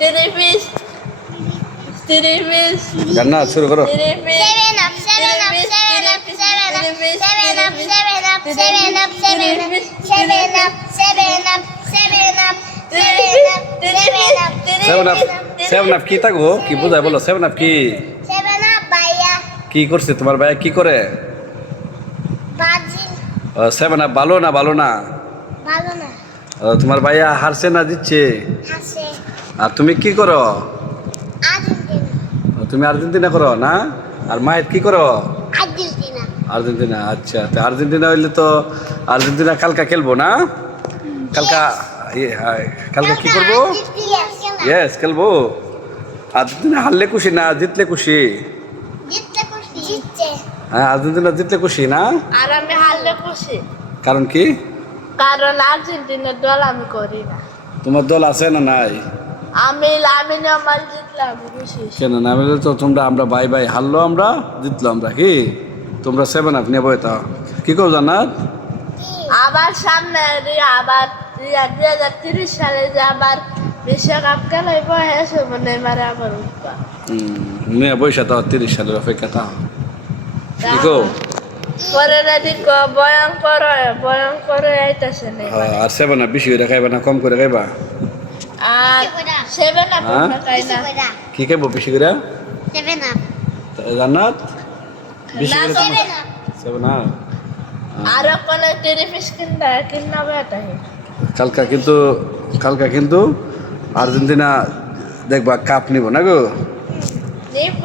Tiripis. Tiripis. জান্নাত শুরু করো। Tiripis. 7 up, 7 up, 7 up, 7 up, 7 up, 7 up, 7 up, 7 up, 7 up, 7 up, 7 up, 7 up, 7 up, 7 up কি থাকবো কি বোঝায় বলো 7 আপ কি 7 up, ভাইয়া কি করছে তোমার ভাই কি করে বাজি 7 আপ ভালো না ভালো না তোমার ভাইয়া হারছে না দিচ্ছে হাসে আর তুমি কি করো আর্জেন্টিনা তুমি আর্জেন্টিনা করো না আর মাহিত কি করো আর্জেন্টিনা আর্জেন্টিনা আচ্ছা তো আর্জেন্টিনা হইলে তো আর্জেন্টিনা কালকা খেলবো না কালকা কালকা কি করবো ইয়েস খেলবো আর্জেন্টিনা হারলে খুশি না জিতলে খুশি জিতছে হ্যাঁ আর্জেন্টিনা জিতলে খুশি না আর আমি হারলে খুশি কারণ কি কারণ আর্জেন্টিনার দল আমি করি না তোমার দল আছে না নাই আমি আমার জিতলে আমি খুশি কেন না বলে তো তোমরা আমরা বাই বাই হারলো আমরা জিতলো আমরা কি তোমরা 7 আপ নেবো তা কি করো জান্নাত আবার সামনে আবার 2030 সালে যে আবার বিশ্বকাপ খেলাইব হেসে মনে মারে আবার উঠবা মেয়ে বৈশা তো 30 সালের অপেক্ষা তা কি গো পরে দিক ভয়ঙ্কর আইতাছে না আর 7 আপ বেশি করে খাইবা না কম করে খাইবা আর 7 আপ হ্যাঁ? খাই না কি খাইবো বেশি করে 7 up জান্নাত বেশি না, করে 7 up 7 আপ আর কোন টেরিফিস কিনা বেটা কালকা কিন্তু আর্জেন্টিনা দেখবা কাপ নিব না গো নিব